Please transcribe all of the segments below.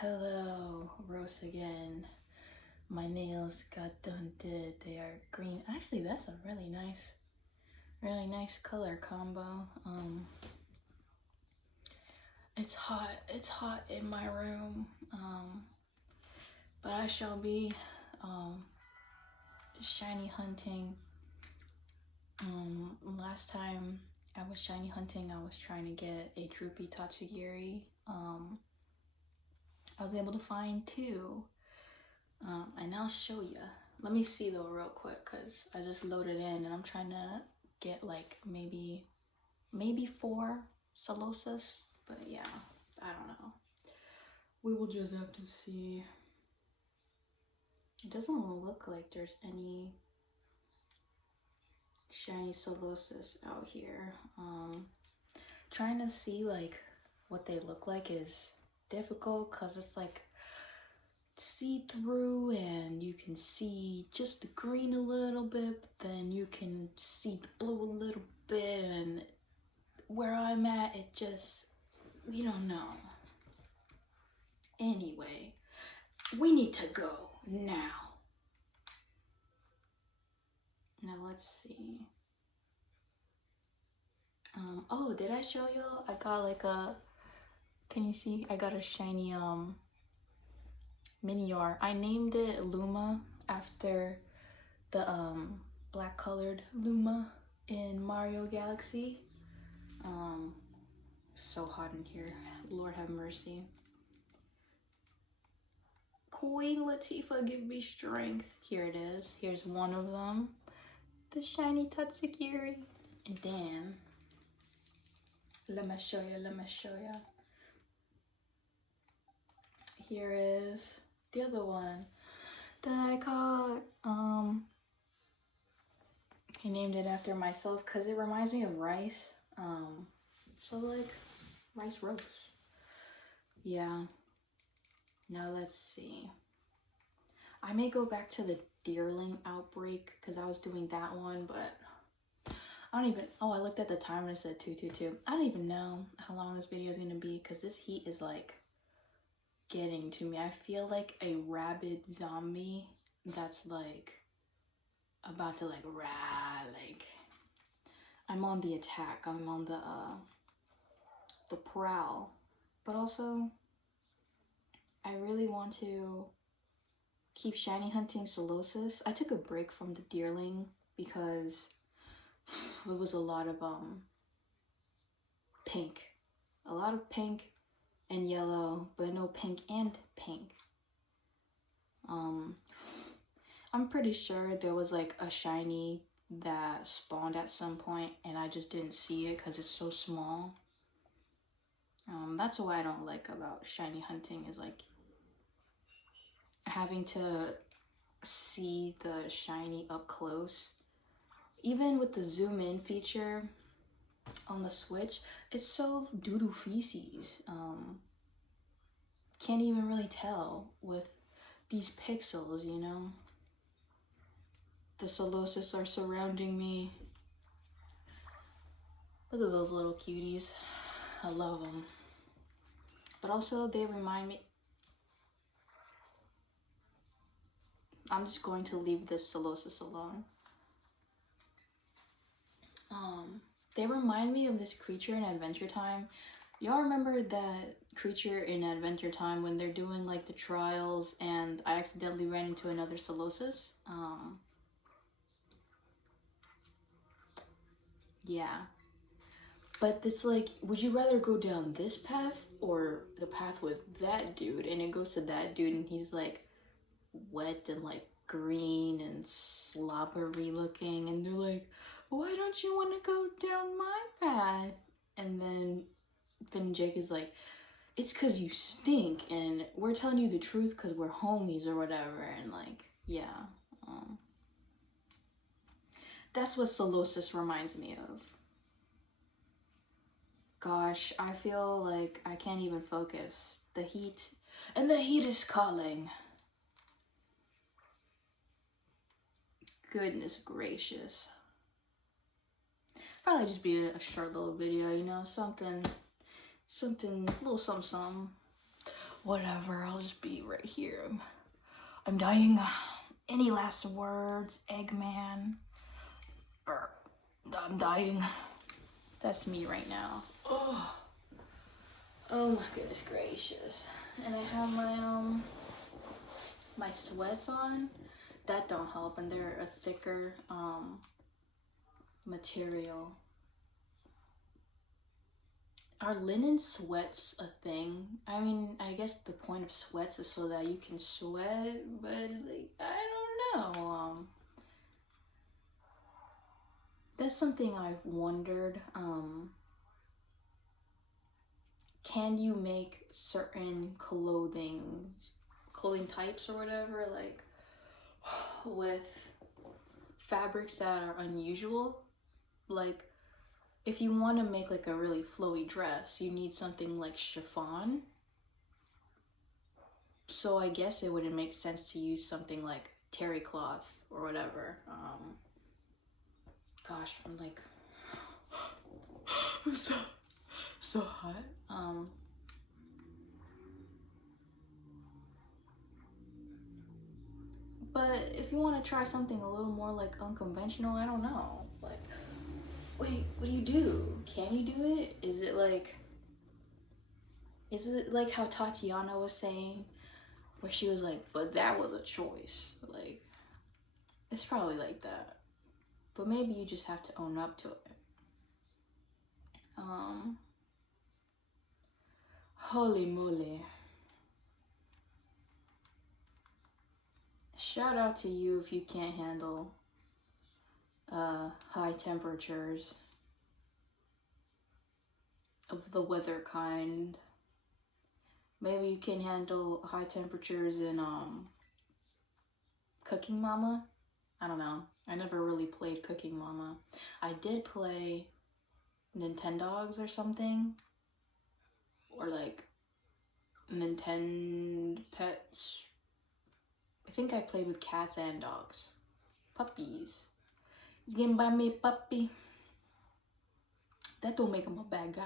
Hello, Rose again. My nails got done did. They are green. Actually, that's a really nice color combo. It's hot in my room. But I shall be shiny hunting. Last time I was shiny hunting, I was trying to get a droopy tatsugiri. I was able to find two, and I'll show you. Let me see though real quick, because I just loaded in and I'm trying to get like maybe 4 solosis, but yeah, I don't know. We will just have to see. It doesn't look like there's any shiny solosis out here. Trying to see like what they look like is difficult because it's like see-through and you can see just the green a little bit, but then you can see the blue a little bit, and where I'm at, it just, we don't know. Anyway, we need to go now. Now let's see. Oh, did I show y'all? I got like a, can you see? I got a shiny mini yar. I named it Luma after the black colored Luma in Mario Galaxy. So hot in here. Lord have mercy. Queen Latifah, give me strength. Here it is. Here's one of them. The shiny tatsugiri. And then, let me show ya. Here is the other one that I caught. I named it after myself because it reminds me of rice. So like rice roast. Yeah. Now let's see. I may go back to the deerling outbreak because I was doing that one, but I don't even, oh, I looked at the time and it said 222. I don't even know how long this video is going to be because this heat is like getting to me. I feel like a rabid zombie that's like about to like I'm on the attack. I'm on the prowl. But also, I really want to keep shiny hunting solosis. I took a break from the deerling because it was a lot of pink. A lot of pink and yellow, but no pink and pink. I'm pretty sure there was like a shiny that spawned at some point and I just didn't see it because it's so small. That's what I don't like about shiny hunting, is like having to see the shiny up close. Even with the zoom in feature on the Switch, it's so doo-doo feces. Can't even really tell with these pixels, you know? The solosis are surrounding me. Look at those little cuties. I love them. But also they remind me, I'm just going to leave this solosis alone. They remind me of this creature in Adventure Time. Y'all remember that creature in Adventure Time when they're doing like the trials and I accidentally ran into another solosis? Yeah. But it's like, would you rather go down this path or the path with that dude? And it goes to that dude and he's like wet and like green and slobbery looking, and they're like, why don't you want to go down my path? And then Finn and Jake is like, it's because you stink and we're telling you the truth because we're homies or whatever. And like, yeah, that's what solosis reminds me of. Gosh, I feel like I can't even focus. The heat is calling. Goodness gracious. Probably just be a short little video, you know, something, little something. Whatever, I'll just be right here. I'm dying. Any last words, Eggman? I'm dying. That's me right now. Oh my goodness gracious. And I have my sweats on. That don't help, and they're a thicker material. Are linen sweats a thing? I mean, I guess the point of sweats is so that you can sweat, but like, I don't know. That's something I've wondered. Can you make certain clothing types or whatever, like with fabrics that are unusual? Like, if you want to make like a really flowy dress, you need something like chiffon. So I guess it wouldn't make sense to use something like terry cloth or whatever. Gosh, I'm like I'm so hot. But if you want to try something a little more like unconventional, I don't know. Like, wait, what do you do? Can you do it? Is it like how Tatiana was saying, where she was like, but that was a choice? Like, it's probably like that. But maybe you just have to own up to it. Holy moly. Shout out to you if you can't handle high temperatures of the weather kind. Maybe you can handle high temperatures in Cooking Mama. I don't know. I never really played Cooking Mama. I did play Nintendogs or something, or like Nintendo Pets. I think I played with cats and dogs. Puppies. He's getting by me, puppy. That don't make him a bad guy.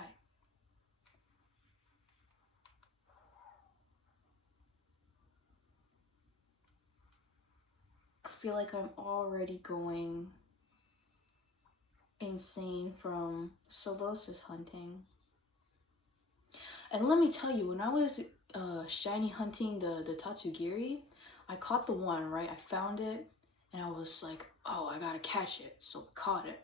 I feel like I'm already going insane from solosis hunting. And let me tell you, when I was shiny hunting the Tatsugiri, I caught the one, right? I found it and I was like, oh, I gotta catch it. So I caught it.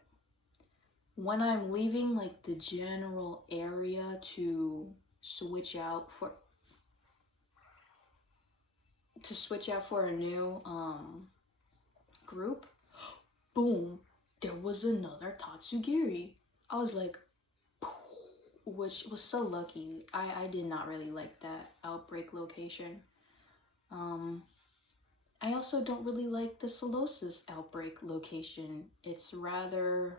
When I'm leaving like the general area to switch out for a new group, boom, there was another Tatsugiri. I was like, which was so lucky. I did not really like that outbreak location. I also don't really like the solosis outbreak location. It's rather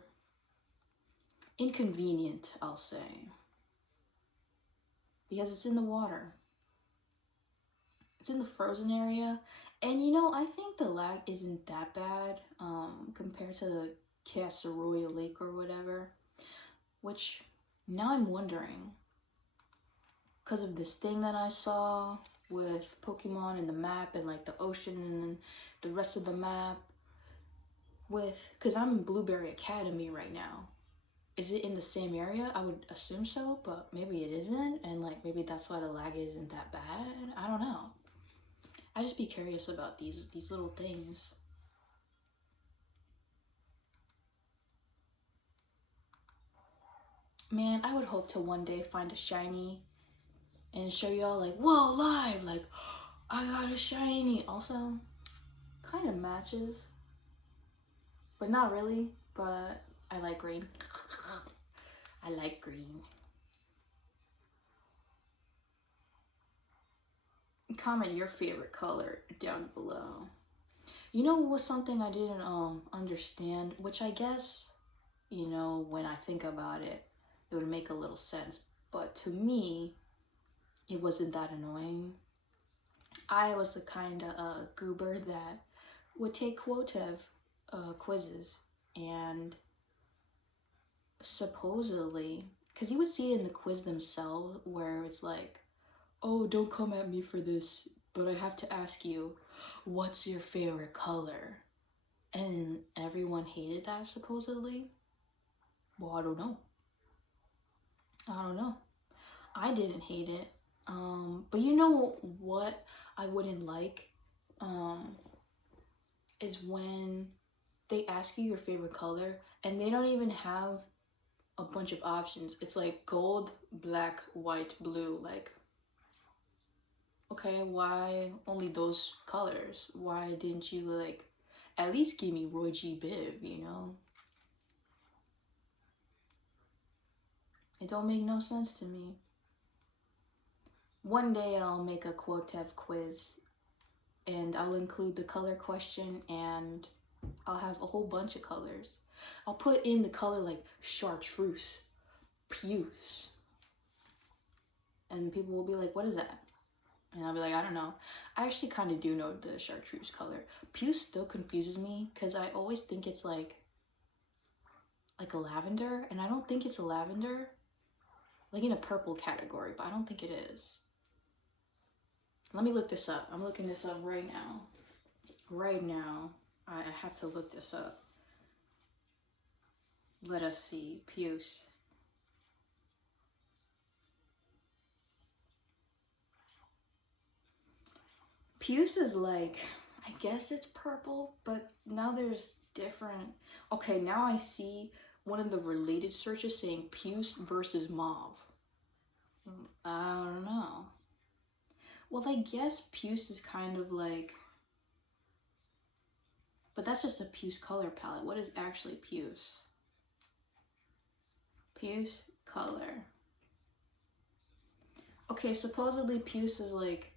inconvenient, I'll say, because it's in the water. It's in the frozen area, and you know, I think the lag isn't that bad compared to the Casseroya Lake or whatever, which now I'm wondering, because of this thing that I saw with Pokemon and the map and like the ocean and then the rest of the map, because I'm in Blueberry Academy right now. Is it in the same area? I would assume so, but maybe it isn't, and like maybe that's why the lag isn't that bad. I don't know. I just be curious about these little things. Man, I would hope to one day find a shiny and show y'all like, whoa, live, like, I got a shiny. Also, kind of matches, but not really, but I like green. I like green. Comment your favorite color down below. You know what was something I didn't understand, which I guess, you know, when I think about it, it would make a little sense, but to me, it wasn't that annoying. I was the kind of goober that would take quotev quizzes, and supposedly, because you would see it in the quiz themselves where it's like, oh, don't come at me for this, but I have to ask you, what's your favorite color? And everyone hated that, supposedly. Well, I don't know. I don't know. I didn't hate it. But you know what I wouldn't like? Is when they ask you your favorite color and they don't even have a bunch of options. It's like gold, black, white, blue. Like, okay, why only those colors? Why didn't you like at least give me Roy G. Biv, you know? It don't make no sense to me. One day I'll make a Quotev quiz and I'll include the color question and I'll have a whole bunch of colors. I'll put in the color like chartreuse, puce. And people will be like, what is that? And I'll be like, I don't know. I actually kind of do know the chartreuse color. Puce still confuses me because I always think it's like a lavender, and I don't think it's a lavender. Like in a purple category, but I don't think it is. Let me look this up. I'm looking this up right now. Right now. I have to look this up. Let us see. Puce. Puce is like, I guess it's purple, but now there's different. Okay, now I see one of the related searches saying puce versus mauve. I don't know. Well, I guess puce is kind of like, but that's just a puce color palette. What is actually puce? Puce color. Okay, supposedly puce is like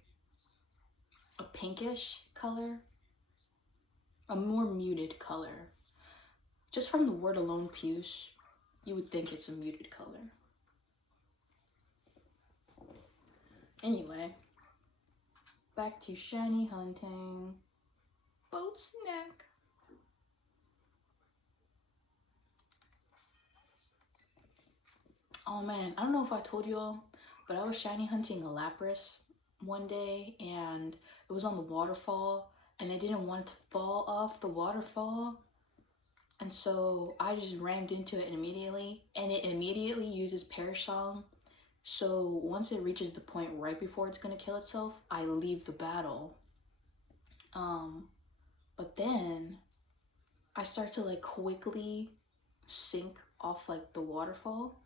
a pinkish color, a more muted color. Just from the word alone, puce, you would think it's a muted color. Anyway, back to shiny hunting. Boat snack. Oh man, I don't know if I told you all, but I was shiny hunting a lapras one day and it was on the waterfall and I didn't want it to fall off the waterfall. And so I just rammed into it immediately and it immediately uses Perish Song. So once it reaches the point right before it's gonna kill itself, I leave the battle. But then I start to like quickly sink off like the waterfall.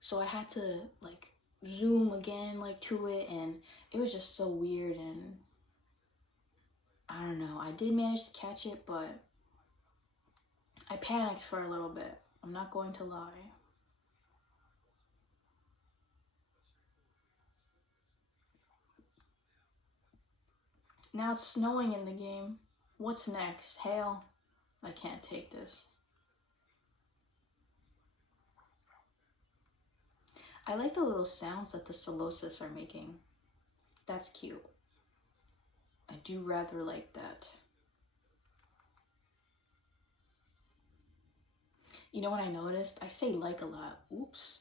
So I had to like zoom again like to it and it was just so weird and I don't know. I did manage to catch it, but I panicked for a little bit. I'm not going to lie. Now it's snowing in the game. What's next? Hail? I can't take this. I like the little sounds that the solosis are making. That's cute. I do rather like that. You know what I noticed? I say like a lot. Oops.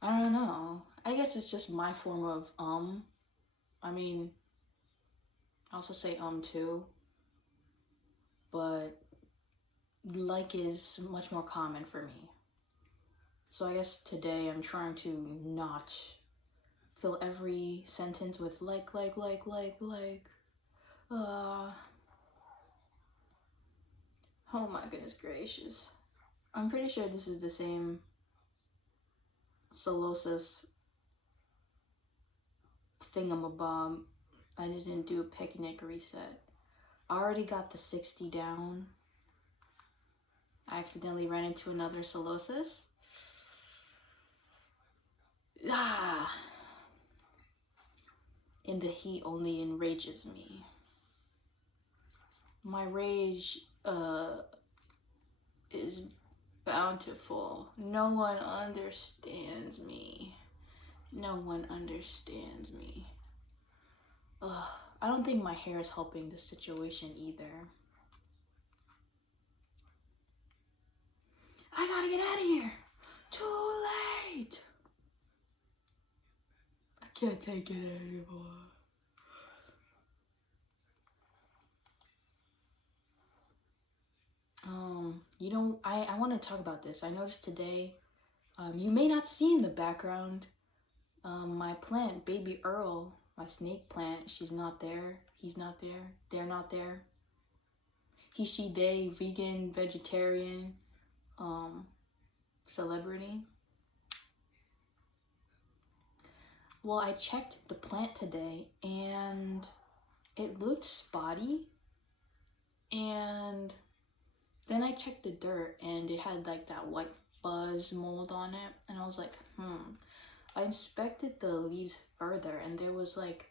I don't know. I guess it's just my form of I mean, I also say too. But like is much more common for me. So I guess today I'm trying to not fill every sentence with like. Oh my goodness gracious. I'm pretty sure this is the same solosis thingamabob. I didn't do a picnic reset. I already got the 60 down. I accidentally ran into another solosis. And the heat only enrages me. My rage is bountiful. No one understands me. No one understands me. I don't think my hair is helping the situation either. I gotta get out of here. Too late. can't take it anymore. You know, I want to talk about this. I noticed today, you may not see in the background, my plant, Baby Earl, my snake plant, she's not there. He's not there. They're not there. He, she, they, vegan, vegetarian, celebrity. Well, I checked the plant today and it looked spotty. And then I checked the dirt and it had like that white fuzz mold on it. And I was like, I inspected the leaves further and there was like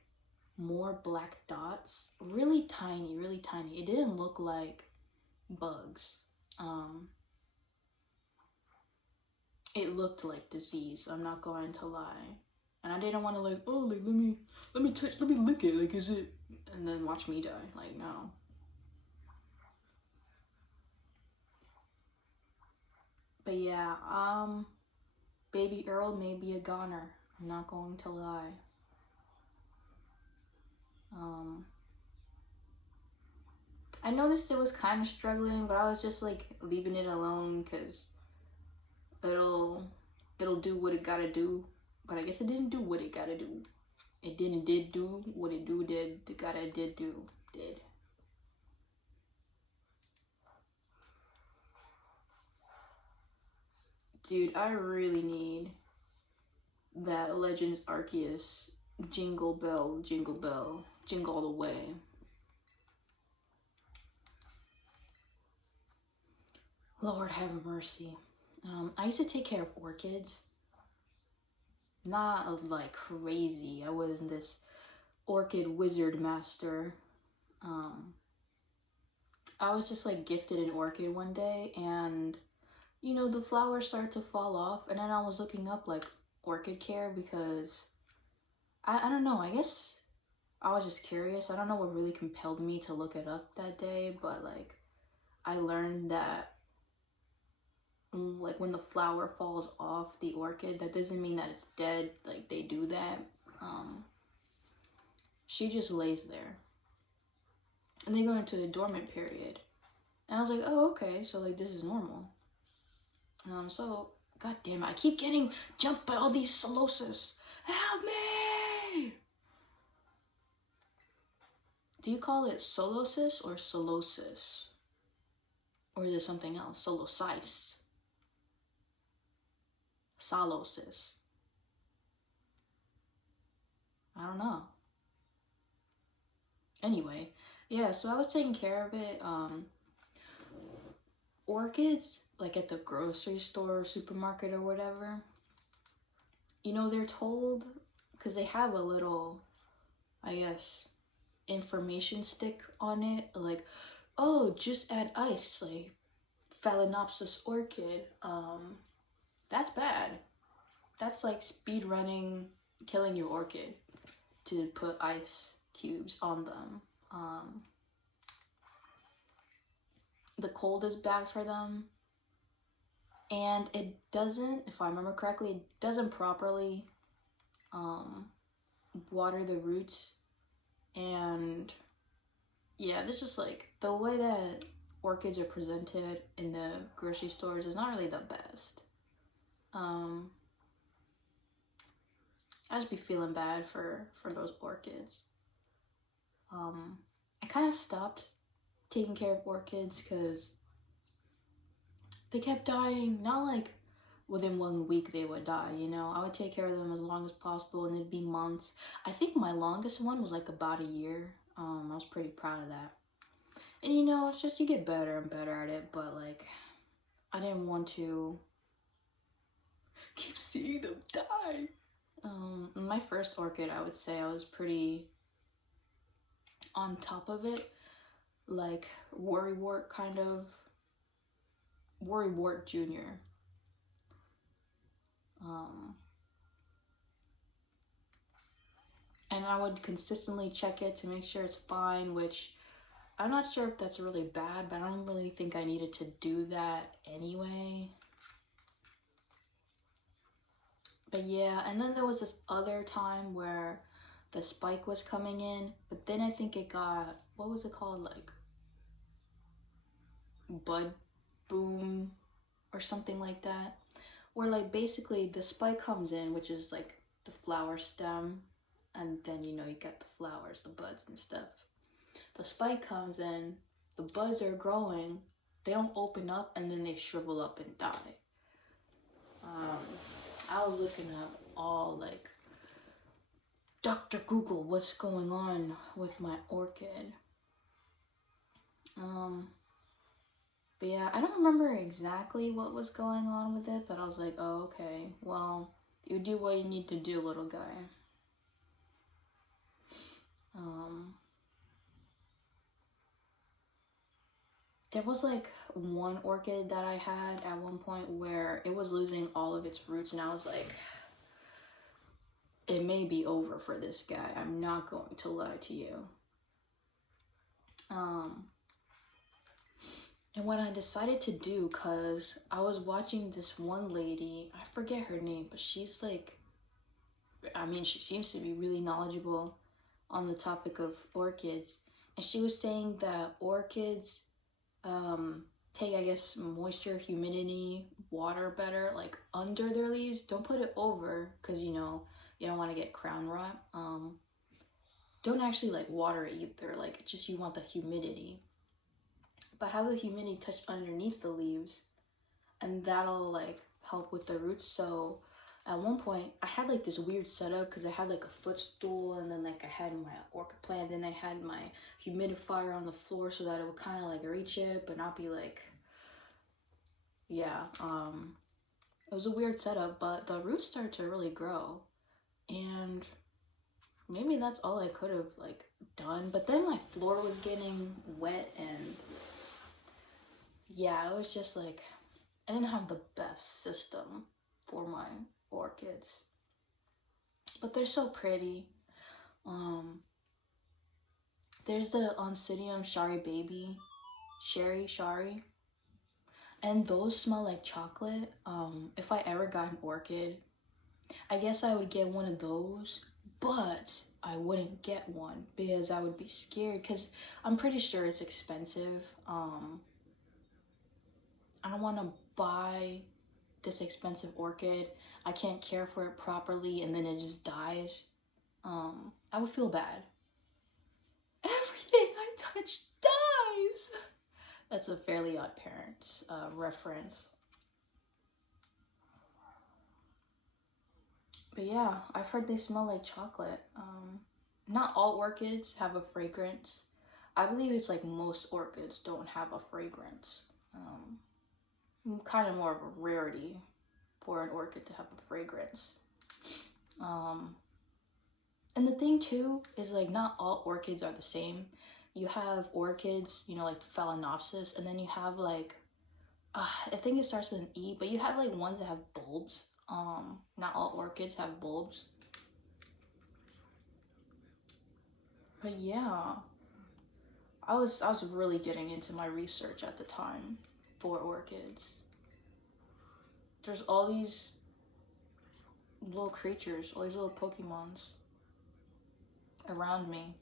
more black dots, really tiny, really tiny. It didn't look like bugs. It looked like disease, I'm not going to lie. And I didn't want to like, oh, like let me touch, let me lick it, like is it, and then watch me die. Like, no. But yeah, Baby Earl may be a goner, I'm not going to lie. I noticed it was kind of struggling, but I was just like leaving it alone because it'll do what it gotta do. But I guess it didn't do what it gotta do. It did do what it did. The gotta did. Dude, I really need that Legends Arceus jingle bell, jingle all the way. Lord have mercy. I used to take care of orchids. Not like crazy. I wasn't this orchid wizard master. I was just like gifted an orchid one day and you know the flowers started to fall off and then I was looking up like orchid care because I don't know, I guess I was just curious. I don't know what really compelled me to look it up that day, but like I learned that like when the flower falls off the orchid, that doesn't mean that it's dead. Like they do that. She just lays there and they go into a dormant period. And I was like, oh, okay, so like this is normal. So god damn it, I keep getting jumped by all these solosis. Help me! Do you call it solosis or solosis? Or is it something else? Solosis. Solosis. I don't know. Anyway, yeah, so I was taking care of it. Orchids, like at the grocery store or supermarket or whatever, you know, they're told, because they have a little, I guess, information stick on it, like, oh, just add ice, like, Phalaenopsis orchid. That's bad. That's like speed running, killing your orchid to put ice cubes on them. The cold is bad for them, and it doesn't, if I remember correctly, it doesn't properly water the roots. And yeah, this is like the way that orchids are presented in the grocery stores is not really the best. I just be feeling bad for those orchids. I kind of stopped taking care of orchids because they kept dying. Not like within 1 week they would die, you know. I would take care of them as long as possible and it'd be months. I think my longest one was like about a year. I was pretty proud of that. And you know, it's just you get better and better at it, but like I didn't want to keep seeing them die. My first orchid, I would say I was pretty on top of it, like worrywart kind of, worrywart junior. And I would consistently check it to make sure it's fine, which I'm not sure if that's really bad, but I don't really think I needed to do that anyway. But yeah, and then there was this other time where the spike was coming in, but then I think it got, what was it called, like bud boom or something like that, where like basically the spike comes in, which is like the flower stem, and then you know you get the flowers, the buds and stuff. The spike comes in, the buds are growing, they don't open up, and then they shrivel up and die. I was looking up all like Dr. Google, what's going on with my orchid. But yeah, I don't remember exactly what was going on with it, but I was like, oh, okay, well, you do what you need to do, little guy. There was like one orchid that I had at one point where it was losing all of its roots, and I was like, it may be over for this guy. I'm not going to lie to you. And what I decided to do, cause I was watching this one lady, I forget her name, but she's like, I mean, she seems to be really knowledgeable on the topic of orchids. And she was saying that orchids take, I guess, moisture, humidity, water better, like under their leaves. Don't put it over, because you know, you don't want to get crown rot. Don't actually like water it either, like just you want the humidity. But have the humidity touch underneath the leaves, and that'll like help with the roots. So at one point I had like this weird setup, because I had like a footstool, and then like I had my orchid plant, then I had my humidifier on the floor so that it would kind of like reach it but not be like, yeah, it was a weird setup, but the roots started to really grow, and maybe that's all I could have like done. But then my floor was getting wet, and yeah, it was just like, I didn't have the best system for my orchids, but they're so pretty. There's the Oncidium Shari Baby, Shari, and those smell like chocolate. If I ever got an orchid, I guess I would get one of those, but I wouldn't get one because I would be scared, because I'm pretty sure it's expensive. I don't want to buy this expensive orchid. I can't care for it properly, and then it just dies. I would feel bad. Everything I touch dies. That's a Fairly Odd Parents reference. But yeah, I've heard they smell like chocolate. Not all orchids have a fragrance. I believe it's like most orchids don't have a fragrance. Kind of more of a rarity for an orchid to have a fragrance. And the thing too is like not all orchids are the same. You have orchids, you know, like Phalaenopsis, and then you have like, I think it starts with an E, but you have like ones that have bulbs. Not all orchids have bulbs. But yeah, I was really getting into my research at the time for orchids. There's all these little creatures, all these little Pokemons around me,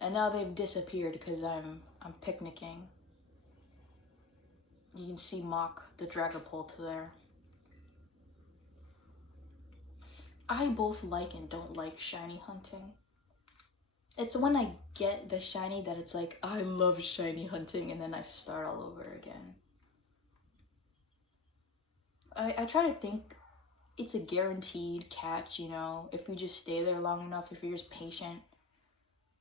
and now they've disappeared because I'm picnicking. You can see Mock the Dragapult there. I both like and don't like shiny hunting. It's when I get the shiny that it's like, I love shiny hunting, and then I start all over again. I try to think it's a guaranteed catch, you know, if you just stay there long enough, if you're just patient,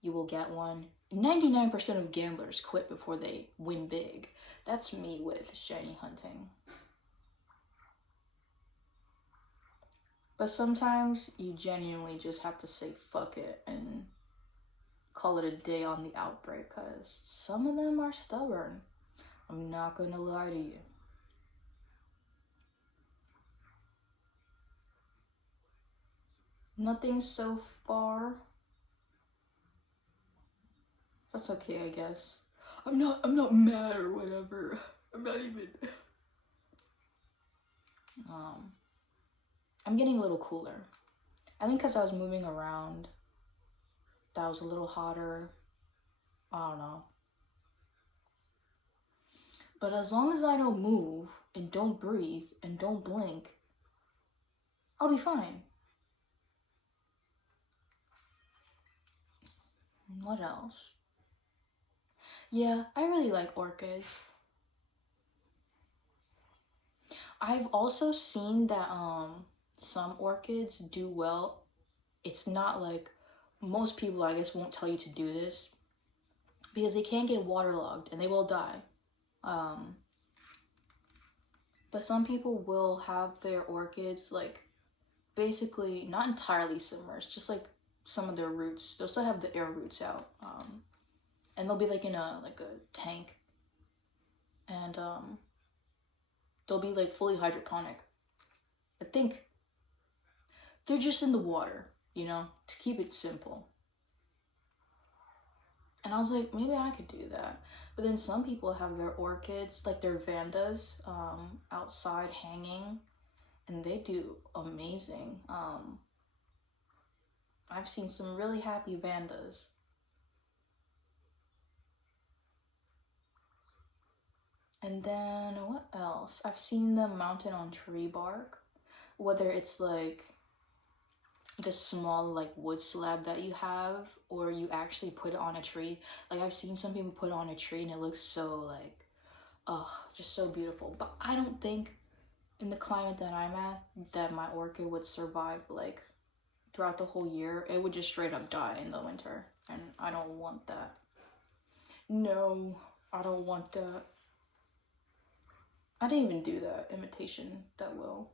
you will get one. 99% of gamblers quit before they win big. That's me with shiny hunting. But sometimes you genuinely just have to say fuck it and call it a day on the outbreak, because some of them are stubborn. I'm not gonna lie to you. Nothing so far. That's okay, I guess. I'm not mad or whatever. I'm not even I'm getting a little cooler. I think because I was moving around, that was a little hotter. I don't know. But as long as I don't move and don't breathe and don't blink, I'll be fine. What else? Yeah, I really like orchids. I've also seen that some orchids do well. It's not like most people, I guess, won't tell you to do this because they can get waterlogged and they will die. But some people will have their orchids like basically not entirely submerged, just like some of their roots. They'll still have the air roots out, and they'll be like in a tank, and they'll be like fully hydroponic. I think they're just in the water, you know, to keep it simple. And I was like, maybe I could do that. But then some people have their orchids, like their vandas, outside hanging, and they do amazing. I've seen some really happy vandas. And then what else? I've seen them mounted on tree bark, whether it's like this small like wood slab that you have, or you actually put it on a tree. Like I've seen some people put it on a tree and it looks so like, oh, just so beautiful. But I don't think in the climate that I'm at that my orchid would survive like throughout the whole year. It would just straight up die in the winter, and I don't want that. No, I don't want that. I didn't even do that imitation that well.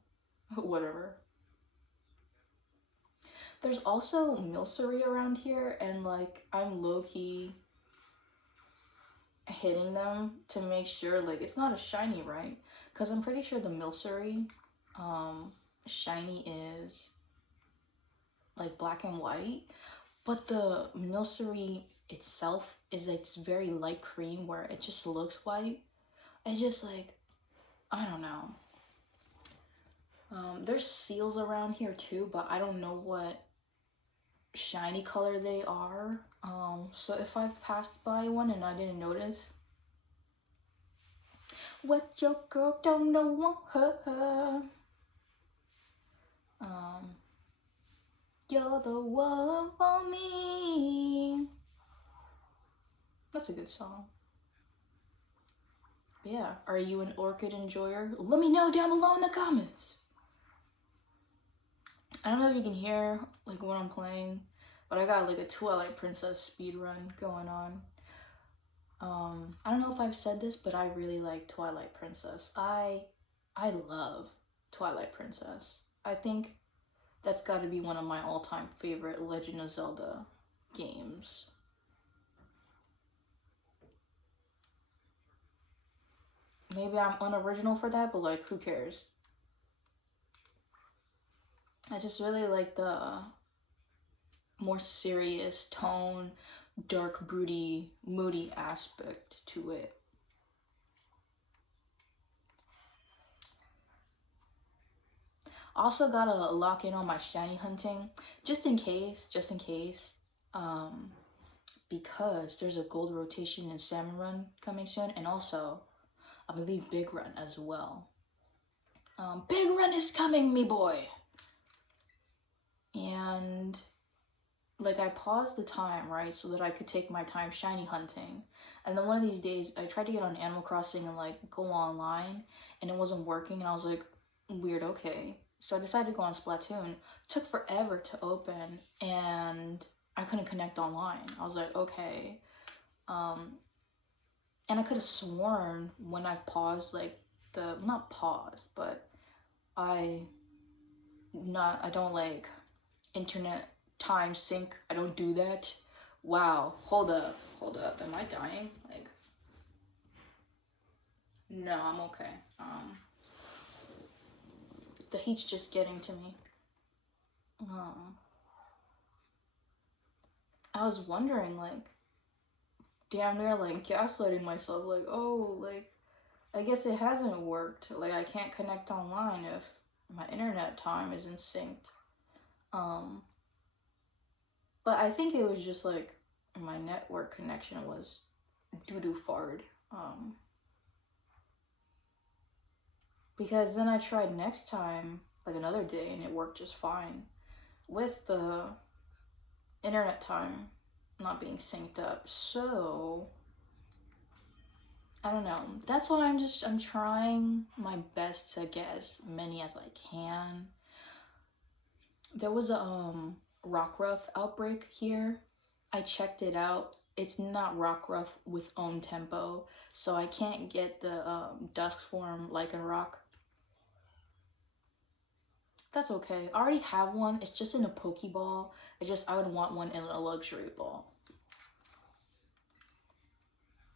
Whatever. There's also milcery around here, and like I'm low-key hitting them to make sure like it's not a shiny, right? Because I'm pretty sure the milcery shiny is like black and white, but the milcery itself is like this very light cream where it just looks white. It's just like, I don't know. There's seals around here too, but I don't know what shiny color they are. So if I've passed by one and I didn't notice, what your girl don't know want her. You're the one for me. That's a good song. But yeah, are you an orchid enjoyer? Let me know down below in the comments. I don't know if you can hear like what I'm playing, but I got like a Twilight Princess speed run going on. I don't know if I've said this, but I really like Twilight Princess. I love Twilight Princess. I think that's got to be one of my all-time favorite Legend of Zelda games. Maybe I'm unoriginal for that, but like, who cares? I just really like the more serious tone, dark, broody, moody aspect to it. Also gotta lock in on my shiny hunting, just in case, because there's a gold rotation in Salmon Run coming soon, and also, I believe Big Run as well. Big Run is coming, me boy! And like I paused the time, right, so that I could take my time shiny hunting. And then one of these days I tried to get on Animal Crossing and like go online, and it wasn't working, and I was like, weird, okay. So I decided to go on Splatoon. It took forever to open, and I couldn't connect online. I was like, okay. And I could have sworn when I've paused, like not paused, but I don't like internet time sync. I don't do that. Wow, hold up, am I dying? Like, no, I'm okay. The heat's just getting to me. I was wondering, like, damn near like gaslighting myself, like, oh, like, I guess it hasn't worked. Like, I can't connect online if my internet time isn't synced. But I think it was just like my network connection was doo-doo fard. Because then I tried next time, like another day, and it worked just fine with the internet time not being synced up. So I don't know. That's why I'm trying my best to get as many as I can. There was a Rockruff outbreak here. I checked it out. It's not Rockruff with own tempo, so I can't get the dusk form like in Rock. That's okay. I already have one. It's just in a Pokeball. I would want one in a luxury ball.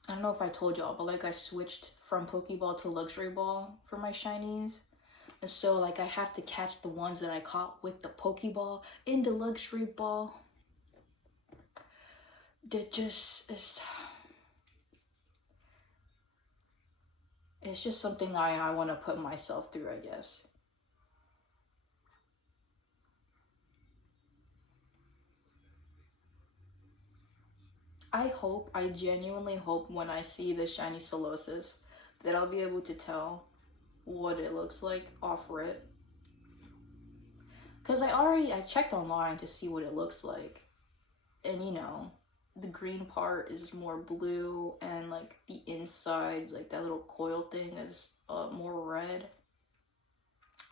I don't know if I told y'all, but like I switched from Pokeball to luxury ball for my shinies. And so like I have to catch the ones that I caught with the Pokeball in the luxury ball. It's just something I want to put myself through, I guess. I genuinely hope when I see the shiny solosis that I'll be able to tell what it looks like off rip. Because I checked online to see what it looks like. And you know, the green part is more blue and like the inside, like that little coil thing is more red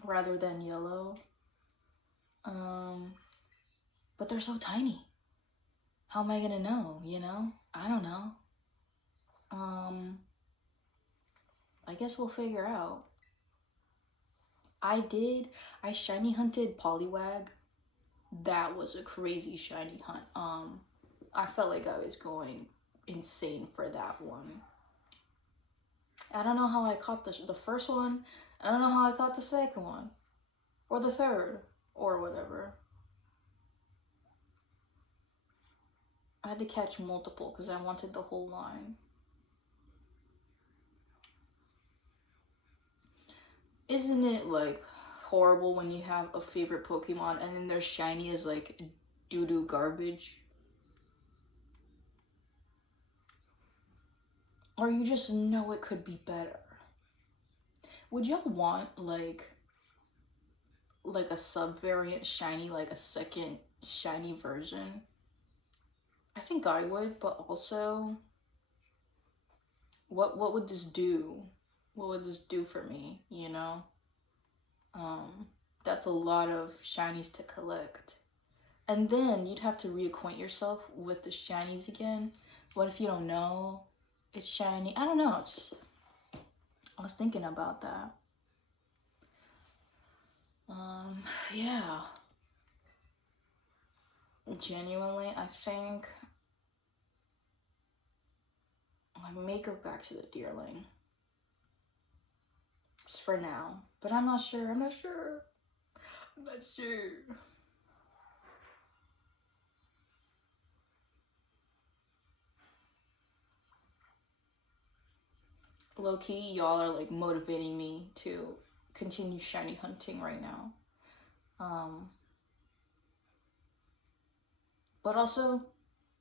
rather than yellow. But they're so tiny. How am I gonna know, you know? I don't know. I guess we'll figure out. I shiny hunted Poliwag. That was a crazy shiny hunt. I felt like I was going insane for that one. I don't know how I caught the first one. I don't know how I caught the second one. Or the third. Or whatever. I had to catch multiple because I wanted the whole line. Isn't it like horrible when you have a favorite Pokemon and then their shiny is like doo-doo garbage? Or you just know it could be better? Would y'all want like a sub-variant shiny, like a second shiny version? I think I would, but also what would this do? What would this do for me, you know? That's a lot of shinies to collect. And then you'd have to reacquaint yourself with the shinies again. What if you don't know it's shiny? I don't know, I was thinking about that. Yeah. Genuinely, I think I may go back to the Deerling. Just for now. But I'm not sure. Low-key, y'all are like motivating me to continue shiny hunting right now. But also,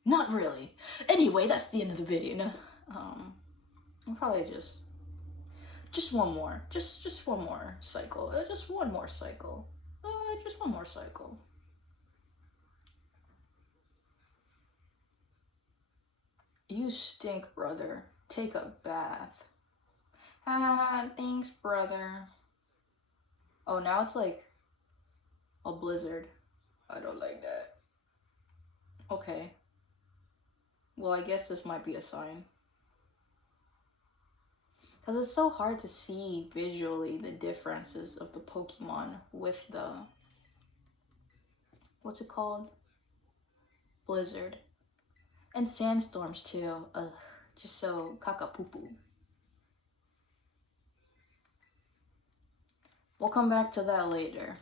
not really. Anyway, that's the end of the video. No, I'll probably just one more. Just one more cycle. Just one more cycle. Just one more cycle. You stink, brother. Take a bath. Ah, thanks, brother. Oh, now it's like a blizzard. I don't like that. Okay. Well, I guess this might be a sign. Because it's so hard to see visually the differences of the Pokemon with the, what's it called? Blizzard. And sandstorms too. Ugh, just so caca-poo-poo. We'll come back to that later.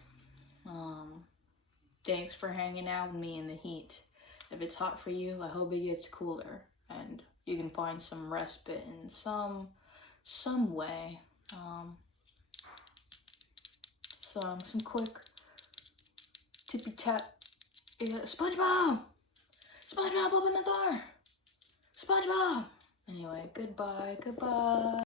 Thanks for hanging out with me in the heat. If it's hot for you, I hope it gets cooler and you can find some respite in some way. some quick tippy tap. Yeah, SpongeBob! SpongeBob, open the door! SpongeBob! Anyway, goodbye, goodbye.